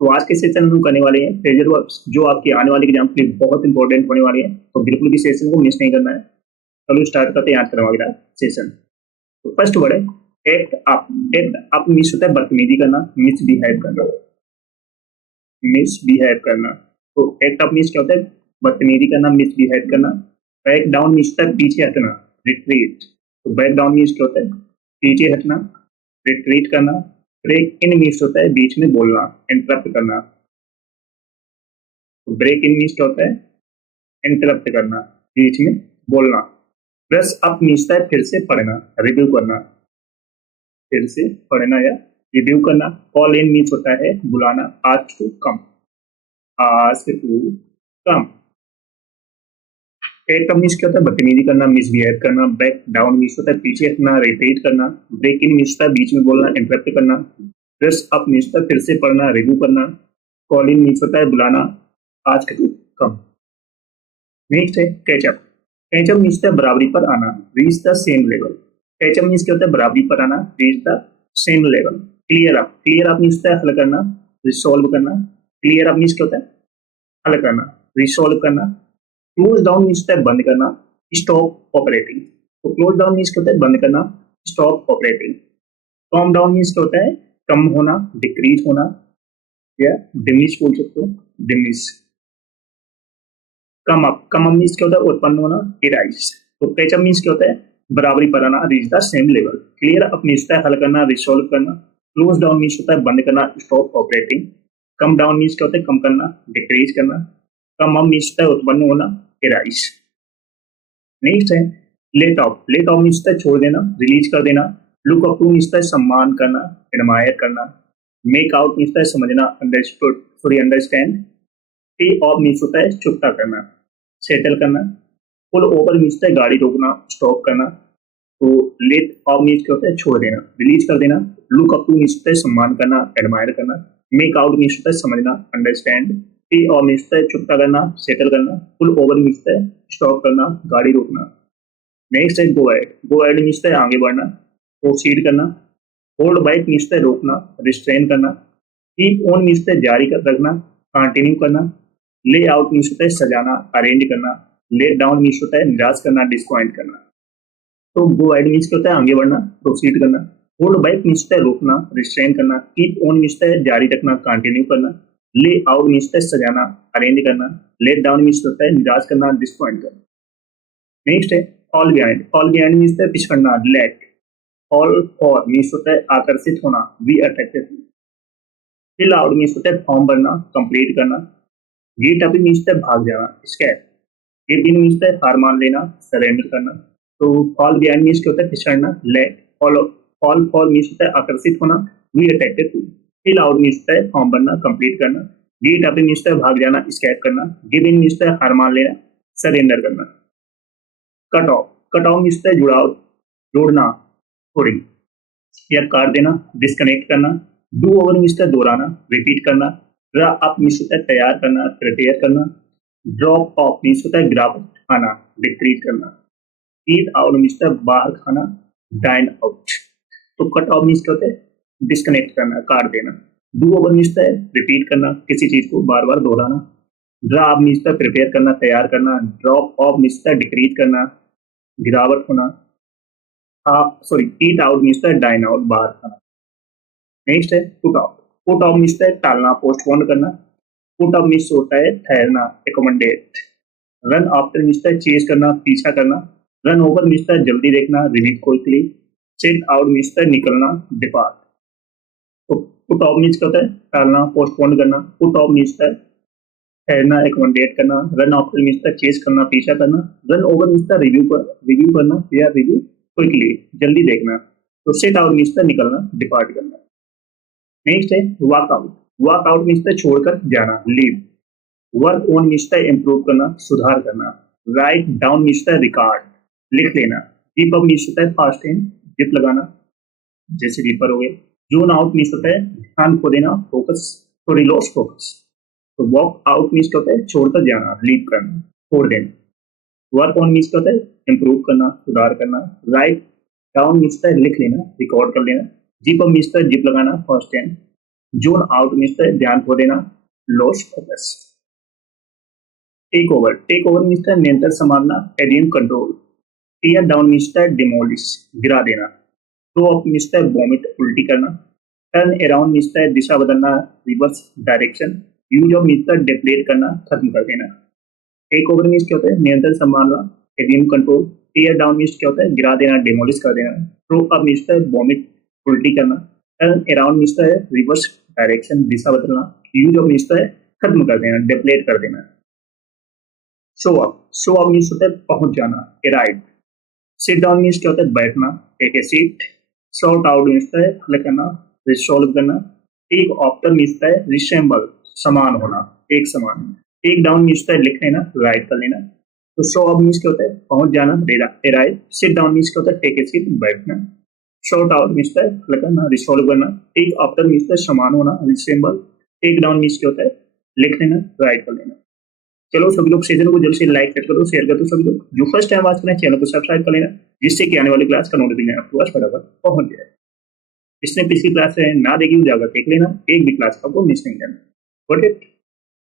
तो आज के सेशन में हम करने वाले हैं फ्रेजल वर्ब्स, जो आपके आने वाले एग्जाम के लिए बहुत इंपॉर्टेंट होने वाले हैं। तो बिल्कुल भी सेशन को मिस नहीं करना है। चलो स्टार्ट करते हैं आज का हमारा सेशन। तो फर्स्ट वर्ड है act up. Act up means होता है बदतमीजी करना, मिसबिहेव करना। मिसबिहेव करना, तो एक्ट अप मीन्स क्या होता है? बदतमीजी करना, मिसबिहेव करना। बैक डाउन मीन्स होता है पीछे हटना, रिट्रीट। तो बैक डाउन मीन्स क्या होता है? पीछे हटना, रिट्रीट करना। ब्रेक इन मीन्स होता है बीच में बोलना, इंटरप्ट करना। तो ब्रेक इन मीन्स क्या होता है? इंटरप्ट करना, बीच में बोलना। ब्रश अप मीन्स है फिर से पढ़ना, रिव्यू करना। फिर से पढ़ना या रिव्यू करना। कॉल इन मीन्स होता है बुलाना, ask to come. Ask to come. एक मीन्स क्या होता है? बदतमीजी करना, मिसबिहेव करना। बैक डाउन मीन्स होता है पीछे हटना, रिट्रीट करना। ब्रेक इन मीन्स होता है बीच में बोलना, इंटरप्ट करना। ब्रश अप मीन्स होता है फिर से पढ़ना, रिव्यू करना। कॉल इन मीन्स होता है बुलाना, आस्क टू कम। नेक्स्ट है कैचअप। कैचअप मीन्स है बराबरी पर आना, reach the same level. Catch up means क्या होता है? बराबरी पर आना, reach the same level. Clear up. Clear up means होता है हल करना, रिसॉल्व करना। क्लियर अप मीन्स क्या होता है? हल करना, रिसॉल्व करना। क्लोज डाउन मीन्स होता है बंद करना, स्टॉप ऑपरेटिंग। तो क्लोज डाउन मीन्स क्या होता है? बंद करना, stop operating. Come down means क्या होता है? कम होना, डिक्रीज होना या डिमिनिश बोल सकते हो, diminish. Come up. Come up means क्या होता है? उत्पन्न होना, राइज। तो कैचअप मीन्स क्या होता है? बराबरी पर आना, reach the same level. Clear up means होता है हल करना, रिसॉल्व करना। क्लोज डाउन मीन्स होता है बंद करना, stop operating. Come down means क्या होता है? कम करना, डिक्रीज करना। कम अप मीन्स होता है उत्पन्न होना, राइज। नेक्स्ट है let off. Let off means होता है छोड़ देना, रिलीज कर देना। लुक अप टू मीन्स होता है सम्मान करना, एडमायर करना। मेक आउट मीन्स होता है समझना, अंडरस्टूड, सॉरी अंडरस्टैंड। पे ऑफ मीन्स होता है चुकता करना, सेटल करना। पुल ओवर मीन्स होता है गाड़ी रोकना, स्टॉप करना। तो लेट ऑफ मीन्स क्या होता है? छोड़ देना, रिलीज कर देना। लुक अप टू मीन्स होता है सम्मान करना, एडमायर करना। मेक आउट मीन्स होता है समझना, अंडरस्टैंड। पे ऑफ मीन्स होता है चुकता करना, सेटल करना। पुल ओवर मीन्स होता है स्टॉप करना, गाड़ी रोकना। नेक्स्ट है go ahead. Go aid means होता है आगे बढ़ना, प्रोसीड करना। होल्ड बैक मीन्स होता है रोकना, रिस्ट्रेन करना। कीप ऑन मीन्स होता है जारी कर रखना, कंटिन्यू करना। ले आउट मीन्स होता है सजाना, अरेंज करना। लेट डाउन मीन्स होता है निराश करना, डिसपॉइंट करना। तो गो एड मीन्स क्या होता है? आगे बढ़ना, प्रोसीड करना। होल्ड बैक मीन्स होता है रोकना, रिस्ट्रेन करना। कीप ऑन मीन्स होता है जारी रखना, कंटिन्यू करना। ले आउट मीन्स होता है सजाना, अरेंज करना। लेट डाउन मीन्स होता है निराश करना, डिसपॉइंट करना। नेक्स्ट है all behind. All behind means होता है पिछड़ना, लैक। ऑल फॉर मीन्स होता है आकर्षित होना, be attracted. Fill out means होता है फॉर्म भरना, कंप्लीट करना। गेट अप मीन्स होता है भाग जाना, स्कैप। गिव इन मीन्स होता है हार मान लेना, सरेंडर करना। तो फॉल बिहाइंड मीन्स क्या होता है? पिछड़ना, लैक। फॉल फॉर मीन्स होता है आकर्षित होना, be attracted to. Fill out means होता है फॉर्म भरना, कंप्लीट करना। गेट अप मीन्स होता है भाग जाना, स्कैप करना। गिव इन मीन्स होता है हार मान लेना, सरेंडर करना। Cut off. Cut off means होता है जुड़ाव, जोड़ना, थोड़ी या काट देना, डिस्कनेक्ट करना। डू ओवर मीन्स होता है दोहराना, रिपीट करना। ड्रा अप मीन्स होता है तैयार करना, प्रिपेयर करना। ड्रॉप ऑफ मीन्स होता है गिरावट खाना, डिक्रीज करना। ईट आउट मीन्स होता है बाहर खाना, डाइन आउट। तो कट ऑफ मीन्स क्या होता है? डिस्कनेक्ट करना, काट देना। डू ओवर मीन्स होता है रिपीट करना, किसी चीज को बार बार दोहराना। ड्रा अप मीन्स होता है प्रिपेयर करना, तैयार करना। ड्रॉप ऑफ मीन्स होता है डिक्रीज करना, गिरावट होना। सॉरी, ईट आउट मीन्स होता है डाइन आउट, बाहर खाना। नेक्स्ट है put off. Put off means है टालना, पोस्टपोन करना। पुट ऑफ मीन्स होता है ठहरना, एकोमोडेट। रन आफ्टर मीन्स है चेज करना, पीछा करना। रन ओवर मीन्स है जल्दी देखना, relieve quickly. Check out means है निकलना, डिपार्ट। तो पुट ऑफ मीन्स क्या होता है? टालना, पोस्टपोन करना। पुट ऑफ मीन्स है ठहरना, एकोमोडेट करना। रन आफ्टर मीन्स है चेज करना, पीछा करना। रन ओवर मीन्स है रिव्यू करना या रिव्यू क्विकली, जल्दी देखना। तो सेट आउट मीन्स है निकलना, डिपार्ट करना। नेक्स्ट है वॉकआउट। वॉकआउट मीन्स है छोड़कर जाना, लीव। वर्क ऑन मीन्स है इंप्रूव करना, सुधार करना। राइट डाउन मीन्स है रिकॉर्ड, लिख लेना। कीप अप मीन्स होता है फास्ट एंड जिप लगाना, जैसे रीपर हो गए। जोन आउट मीन्स होता है ध्यान खो देना, फोकस, सॉरी लॉस फोकस। तो वॉक आउट मीन्स होता है छोड़कर जाना, लीव करना, छोड़ देना। वर्क ऑन मीन्स होता है इंप्रूव करना, सुधार करना। राइट डाउन मीन्स होता है लिख लेना, रिकॉर्ड कर लेना। जिप अप मीन्स होता है जिप लगाना, first and zone out means ध्यान खो देना, loss focus. Take over means नियंत्रण संभालना, एडियम control. Tear down means demolish, गिरा देना। थ्रो अप मीन्स वॉमिट, उल्टी करना। टर्न अराउंड मीन्स दिशा बदलना, reverse direction. Use of means deplete करना, खत्म कर देना। टेक ओवर मीन्स क्या होता है, नियंत्रण संभालना, एडियम कंट्रोल। टीयर डाउन मीन्स क्या होता है, गिरा देना, डिमोलिश कर देना। थ्रो अप मीन्स वॉमिट, उल्टी करना। Turn around means reverse direction, दिशा बदलना। यूज ऑफ मीन्स खत्म कर देना, डिप्लेट कर देना। शो अप मीन्स होता है पहुंच जाना, अराइव। सिट डाउन मीन्स क्या होता है, बैठना, take a seat. Sort out means हल करना, रिसॉल्व करना। टेक आफ्टर मीन्स रिसेंबल, समान होना, एक समान। टेक डाउन मीन्स लिख लेना, राइट कर लेना। तो शो अप मीन्स क्या होता है, पहुंच जाना, अराइव। सिट डाउन मीन्स क्या होता है, टेक ए सीट, बैठना। सॉर्ट आउट मीन्स हल करना, रिसॉल्व करना। टेक आफ्टर मीन्स समान होना, रिसेंबल। टेक डाउन मीन्स क्या होता है, लिख लेना, राइट कर लेना। चलो सभी लोग सेशन को जल्द से लाइक कर दो, शेयर कर दो। सभी लोग जो फर्स्ट टाइम आज चैनल को सब्सक्राइब कर लेना, जिससे कि आने वाली क्लास का नोटिफिकेशन आपके पास फटाफट पहुंच जाए। जिसने पिछली क्लास ना देखी हो जाकर देख लेना, एक भी क्लास आपको मिस नहीं करना। Got it.